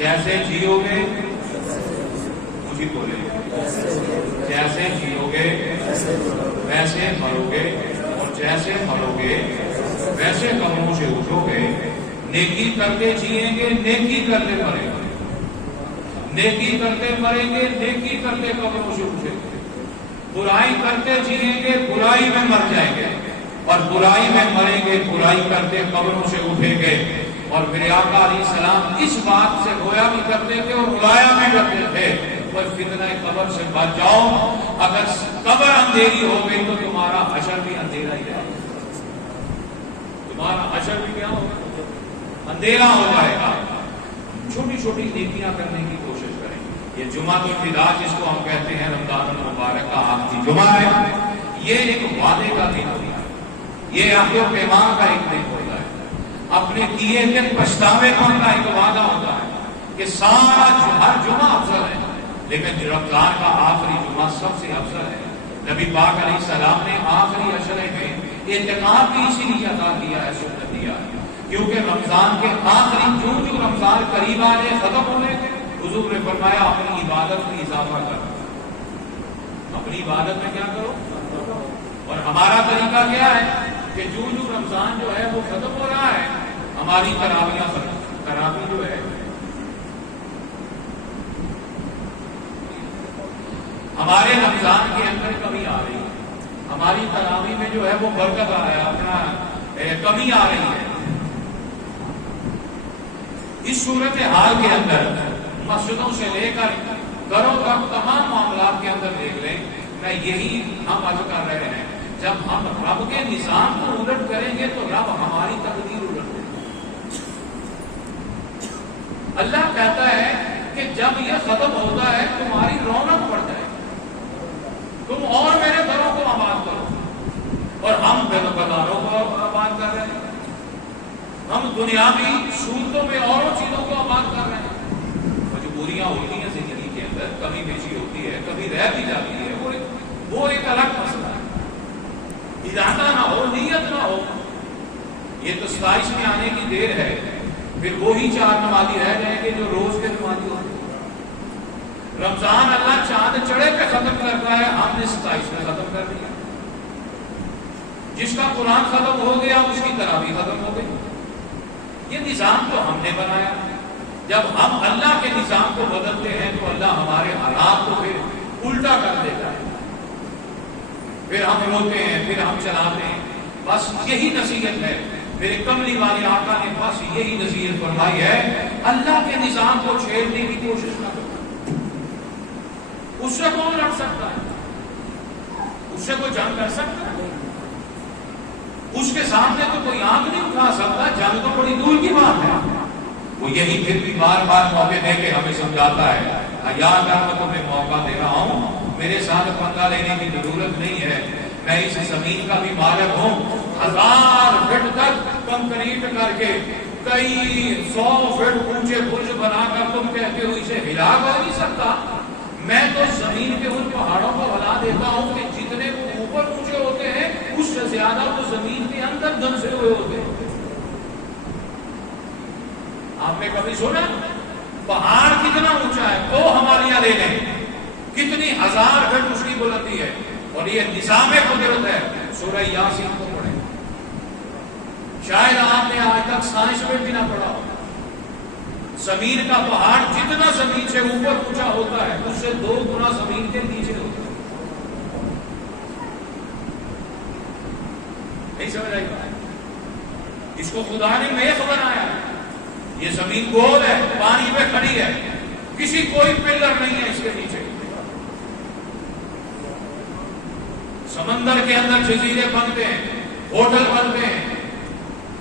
جیسے جیو گے مجھے بولے، جیسے جیو گے ویسے مرو گے، اور جیسے مرو گے ویسے قبروں سے اٹھو گے۔ نیکی کرتے جیئیں گے، نیکی کرتے مریں گے، نیکی کرتے مریں گے، نیکی کرتے قبروں سے اٹھیں گے۔ برائی کرتے جیئیں گے، برائی میں مر جائیں گے، اور برائی میں مریں گے، برائی کرتے قبروں سے اٹھیں گے۔ اور میرے آقا علیہ السلام اس بات سے گویا بھی کرتے تھے اور رلایا بھی کرتے تھے، پر فتنہ قبر سے بچ جاؤ، اگر قبر اندھیری ہو گئی تو تمہارا حشر بھی اندھیرا ہی ہے، تمہارا حشر بھی کیا ہوگا؟ اندھیرا ہو جائے گا۔ چھوٹی چھوٹی نیکیاں کرنے کی کوشش کریں۔ یہ جمعہ الوداع جس کو ہم کہتے ہیں، رمضان المبارک کا آخری جمعہ ہے، یہ ایک وعدے کا دن ہوتا ہے، یہ عہد و پیمان کا ایک دن ہوتا ہے، اپنے کیے کے پچھتاوے کا ایک وعدہ ہوتا ہے کہ سارا ہر جمعہ افضل ہے، لیکن رمضان کا آخری جمعہ سب سے افضل ہے۔ نبی پاک علیہ السلام نے آخری عشرے میں اعتکاف بھی اسی لیے عطا کیا ہے، سنت دیا ہے، کیونکہ رمضان کے آخری جو رمضان قریب آنے ختم ہونے تھے، حضور نے فرمایا اپنی عبادت میں اضافہ کرو، اپنی عبادت میں کیا کرو۔ اور ہمارا طریقہ کیا ہے کہ جو رمضان جو ہے وہ ختم ہو رہا ہے، ہماری تراویح جو ہے، ہمارے رمضان کے اندر کمی آ رہی ہے، ہماری تراویح میں جو ہے وہ برکت آ رہا ہے، اپنا کمی آ رہی ہے۔ اس صورتحال کے اندر مسجدوں سے لے کر گھروں تک تمام معاملات کے اندر دیکھ لیں، میں یہی ہم عرض کر رہے ہیں، جب ہم رب کے نظام کو الٹ کریں گے تو رب ہماری تقدیر الٹ دے گا۔ اللہ کہتا ہے کہ جب یہ ختم ہوتا ہے تمہاری رونق بڑھ جائے، تم اور میرے گھروں کو آباد کرو، اور ہم بازاروں کو آباد کر رہے ہیں، ہم دنیاوی صورتوں میں اوروں چیزوں کو آباد کر رہے ہیں۔ مجبوریاں ہوتی ہیں زندگی کے اندر، کمی بیشی ہوتی ہے، کبھی رہ بھی جاتی ہے، وہ ایک الگ مسئلہ ہے۔ ارادہ نہ ہو، نیت نہ ہو، یہ تو 27 میں آنے کی دیر ہے، پھر وہی 4 نمازی رہ جائیں گے جو روز کے نمازی ہوتے ہیں۔ رمضان اللہ چاند چڑھے پہ ختم کرتا ہے، ہم نے 27 میں ختم کر دیا۔ جس کا قرآن ختم ہو گیا اس کی تراویح ختم ہو گئی۔ یہ نظام تو ہم نے بنایا، جب ہم اللہ کے نظام کو بدلتے ہیں تو اللہ ہمارے حالات کو پھر الٹا کر دیتا ہے، پھر ہم روتے ہیں، پھر ہم چلاتے ہیں۔ بس یہی نصیحت ہے میرے کملی والے آقا نے، بس یہی نصیحت فرمائی ہے، اللہ کے نظام کو چھیڑنے کی کوشش نہ کرو۔ اس سے کون لڑ سکتا ہے؟ اس سے کوئی جنگ کر سکتا ہے؟ اس کے سامنے تو کوئی آنکھ نہیں اٹھا سکتا، جنگ تو بڑی دور کی بات ہے۔ وہ یہی پھر بھی بار بار موقع دے کے ہمیں سمجھاتا ہے، یاد کر میں تمہیں موقع دے رہا ہوں، میرے ساتھ پنگا لینے کی ضرورت نہیں ہے، میں اس زمین کا بھی مالک ہوں۔ 1000 فٹ تک کنکریٹ کر کے کئی 100 فٹ اونچے برج بنا کر تم کہتے ہو اسے ہلا کر نہیں سکتا، میں تو زمین کے ان پہاڑوں کو ہلا دیتا ہوں کہ جتنے وہ اوپر اونچے ہوتے ہیں اس سے زیادہ وہ زمین کے اندر دبے ہوئے ہوتے ہیں۔ آپ نے کبھی سنا پہاڑ کتنا اونچا ہے؟ 2 ہمالیاں لے لیں، کتنی 1000 فٹ اس کی بلندی ہے، اور یہ نظام قدرت ہے۔ سورہ یاسین کو پڑھیں، شاید آپ نے آج تک سائنس میں بھی نہ پڑھا ہو۔ زمین کا پہاڑ جتنا زمین سے اوپر اونچا ہوتا ہے اس سے 2 گنا زمین کے نیچے ہوتا ہے۔ نہیں سمجھ آئی بات؟ اس کو خدا نے میخ بنایا ہے، یہ زمین گول ہے، پانی پہ کھڑی ہے، کسی کوئی پلر نہیں ہے اس کے نیچے۔ سمندر کے اندر جزیرے بنتے ہیں، ہوٹل بنتے ہیں،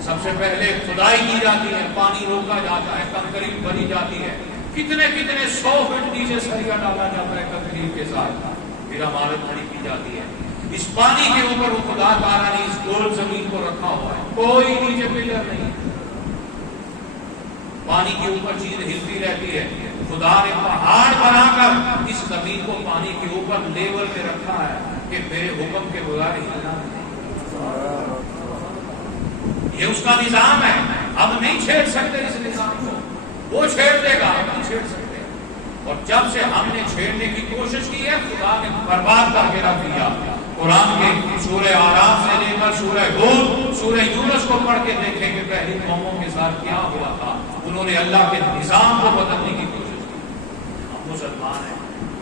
سب سے پہلے کھدائی کی جاتی ہے، پانی روکا جاتا ہے، کنکریٹ بنی جاتی ہے، کتنے 100 فٹ نیچے سریا ڈالا جاتا ہے کنکریٹ کے ساتھ، پھر عمارت کھڑی کی جاتی ہے۔ اس پانی کے اوپر وہ خدا تعالیٰ نے اس گول زمین کو رکھا ہوا ہے، کوئی نیچے پلر نہیں، پانی کے اوپر چیز ہلتی رہتی ہے۔ خدا نے پہاڑ بنا کر اس زمین کو پانی کے اوپر لیول پہ رکھا ہے کہ میرے حکم کے بغیر ہلنا نہیں۔ یہ اس کا نظام ہے، ہم نہیں چھیڑ سکتے اس نظام کو، وہ چھیڑ دے گا۔ چھیڑ سکتے ہیں، اور جب سے ہم نے چھیڑنے کی کوشش کی ہے خدا نے برباد کر کے رکھ دیا۔ قرآن کے سورہ آراف سے لے کر سورہ ہود، سورہ یونس کو پڑھ کے دیکھیں کہ پہلی قوموں کے ساتھ کیا ہوا تھا، انہوں نے اللہ کے نظام کو بدلنے کی کوشش کی۔ ہم مسلمان ہیں،